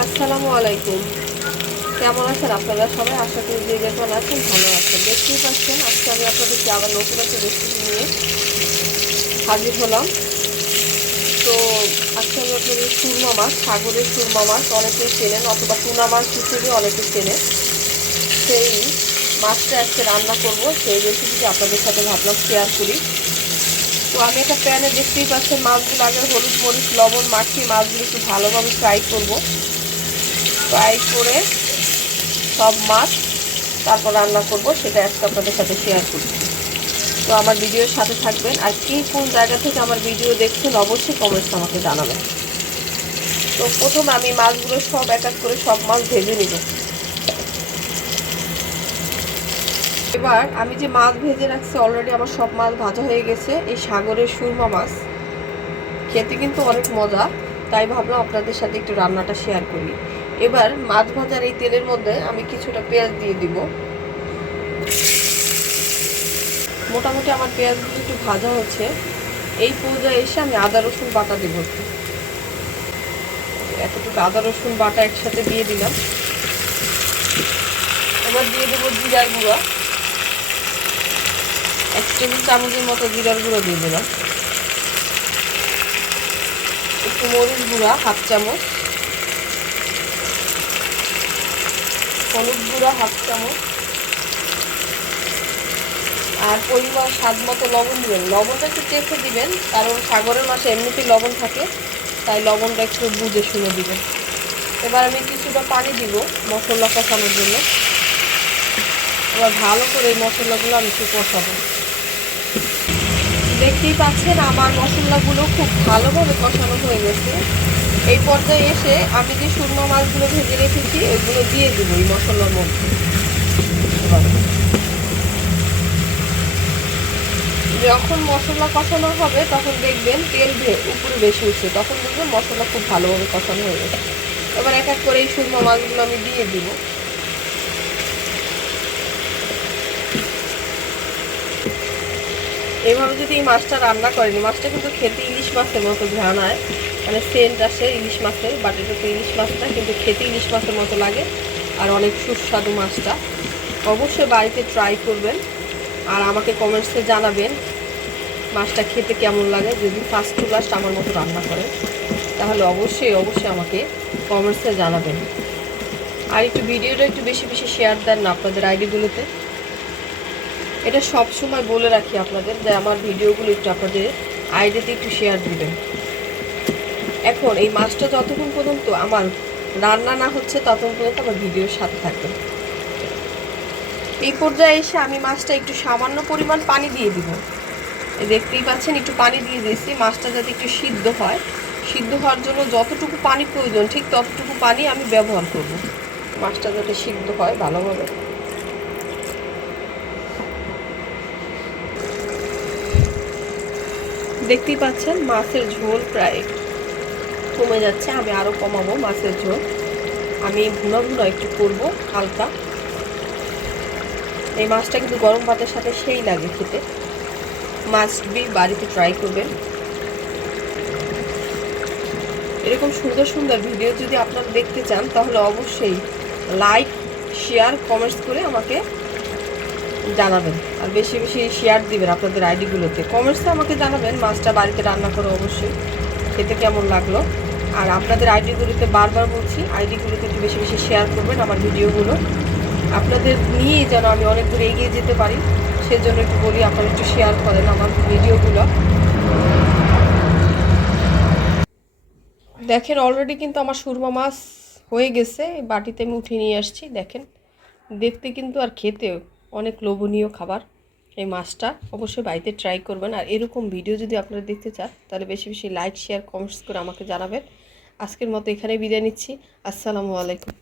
আসসালামু আলাইকুম। কেমন আছেন আপনারা সবাই? আশা করি যে যেমন আছেন ভালো আছেন। দেখতেই পাচ্ছেন, আজকে আমি আপনাদেরকে আবার নতুন একটা রেসিপি নিয়ে হাজির হলাম। তো আজকে আমি আপনাদের সুরমা মাছ, সাগরের সুরমা মাছ। অনেকেই চেনেন অথবা টুনা মাছ হিসেবে অনেকে চেনে সেই মাছটা আজকে রান্না করব। সেই রেসিপিটি আপনাদের সাথে ভাবলাম শেয়ার করি। তো আমি একটা প্যানে দেখতেই পাচ্ছেন মাছগুলো, আগে হলুদ মরিচ, লবণ, মাখিয়ে মাছগুলো একটু ভালোভাবে ফ্রাই করব। ফ্রাই করে সব মাছ তারপর রান্না করব, সেটা আজকে আপনাদের সাথে শেয়ার করছি। তো আমার ভিডিওর সাথে থাকবেন, আর কি কোন জায়গা থেকে আমার ভিডিও দেখছেন, অবশ্যই কমেন্টস আমাকে জানাবেন। তো প্রথম আমি মাছগুলো সব এক এক করে সব মাছ ভেজে নিব। এবার আমি যে মাছ ভেজে রাখছি অলরেডি আমার সব মাছ ভাজা হয়ে গেছে, এই সাগরের সুরমা মাছ। খেতে কিন্তু অনেক মজা, তাই ভাবলাম আপনাদের সাথে একটু রান্নাটা শেয়ার করি। এবার মাছ ভাজার এই তেলের মধ্যে আমি কিছুটা পেঁয়াজ দিয়ে দিব। মোটামুটি আমার পেঁয়াজগুলো একটু ভাজা হচ্ছে। এই পর্যায়ে এসে আমি আদা, রসুন বাটা দেবো। এতটুকু আদা, রসুন বাটা একসাথে দিয়ে দিলাম। এবার দিয়ে দেবো জিরার গুঁড়া। এক টেবিল চামচের মতো জিরার গুঁড়ো দিয়ে দিলাম। একটু মরিচ গুঁড়া, হাফ চামচ। হলুদ গুঁড়া হাফ চামচ। আর পরিমাণ স্বাদ মতো লবণ দিবেন। লবণটা একটু চেখে দিবেন, কারণ সাগরের মাসে এমনিতেই লবণ থাকে, তাই লবণটা একটু বুঝে শুনে দিবেন। এবার আমি কিছুটা পানি দিব মশলা কষানোর জন্য। এবার ভালো করে এই মশলাগুলো আমি একটু কষাবো। দেখতেই পাচ্ছেন, আমার মশলাগুলো খুব ভালোভাবে কষানো হয়ে গেছে। এই পর্যায়ে এসে আমি যে শুকনো মাছগুলো ভেজে রেখেছি ওইগুলো দিয়ে দেবো এই মশলার মধ্যে। যখন মশলা কষানো হবে, তখন দেখবেন তেল উপরে বেশি উঠছে। তখন দেখবেন মশলা খুব ভালোভাবে কষানো হয়ে গেছে। এবার এক এক করে এই শুকনো মাছগুলো আমি দিয়ে দিব। এইভাবে যদি এই মাছটা রান্না করেন মাছটা কিন্তু খেতে ইলিশ মাছের মতো ঘ্রাণ হয়। মানে সেন্ট আসে ইলিশ মাছের বাট এটা তো ইলিশ মাছটা, কিন্তু খেতে ইলিশ মাছের মতো লাগে আর অনেক সুস্বাদু মাছটা। অবশ্যই বাড়িতে ট্রাই করবেন আর আমাকে কমেন্টসে জানাবেন মাছটা খেতে কেমন লাগে। যদি ফার্স্ট টু লাস্ট আমার মতো রান্না করেন তাহলে অবশ্যই অবশ্যই আমাকে কমেন্টসে জানাবেন। আর একটু ভিডিওটা একটু বেশি বেশি শেয়ার দেন না আপনাদের আইডিগুলোতে। এটা সব সময় বলে রাখি আপনাদের যে আমার ভিডিওগুলো একটু আপনাদের আইডিতে একটু শেয়ার দিবেন। এখন এই মাছটা যতক্ষণ পর্যন্ত আমার রান্না না হচ্ছে, ততক্ষণ পর্যন্ত আমার ভিডিওর সাথে থাকবেন এই পর্যায়ে এসে আমি মাছটা একটু সামান্য পরিমাণ পানি দিয়ে দিব। দেখতেই পাচ্ছেন, একটু পানি দিয়ে দিয়েছি। মাছটা যাতে একটু সিদ্ধ হয়। সিদ্ধ হওয়ার জন্য যতটুকু পানি প্রয়োজন, ঠিক ততটুকু পানি আমি ব্যবহার করব। মাছটা যাতে সিদ্ধ হয় ভালোভাবে। দেখতেই পাচ্ছেন, মাছের ঝোল প্রায় কমে যাচ্ছে, আমি আরও কমাবো মাছের ঝোল। আমি ভুনা ভুনা একটু করব, হালকা। এই মাছটা কিন্তু গরম ভাতের সাথে সেই লাগে খেতে। মাছ বি, বাড়িতে ট্রাই করবেন। এরকম সুন্দর সুন্দর ভিডিও যদি আপনারা দেখতে চান, তাহলে অবশ্যই লাইক শেয়ার কমেন্টস করে আমাকে জানাবেন। আর বেশি বেশি শেয়ার দিবেন আপনাদের আইডিগুলোতে কমেন্টসে আমাকে জানাবেন, মাছটা বাড়িতে রান্না করে অবশ্যই। খেতে কেমন লাগল? আর আপনাদের আইডিগুলোতে বারবার বলছি, আইডিগুলোতে একটু বেশি বেশি শেয়ার করবেন আমার ভিডিওগুলো। আপনাদের নিয়েই যেন আমি অনেক দূরে এগিয়ে যেতে পারি, সেজন্য একটু বলি, আপনারা একটু শেয়ার করেন আমার ভিডিওগুলো। দেখেন অলরেডি কিন্তু আমার সুরমা মাছ হয়ে গেছে বাটিতে আমি উঠিয়ে নিয়ে আসছি, দেখেন। দেখতে কিন্তু আর খেতেও অনেক লোভনীয় খাবার। এই মাছটা অবশ্যই বাড়িতে ট্রাই করবেন। আর এরকম ভিডিও যদি আপনারা দেখতে চান, তাহলে বেশি বেশি লাইক শেয়ার কমেন্টস করে আমাকে জানাবেন। আজকের মতো এখানে বিদায় নিচ্ছি। আসসালামু আলাইকুম।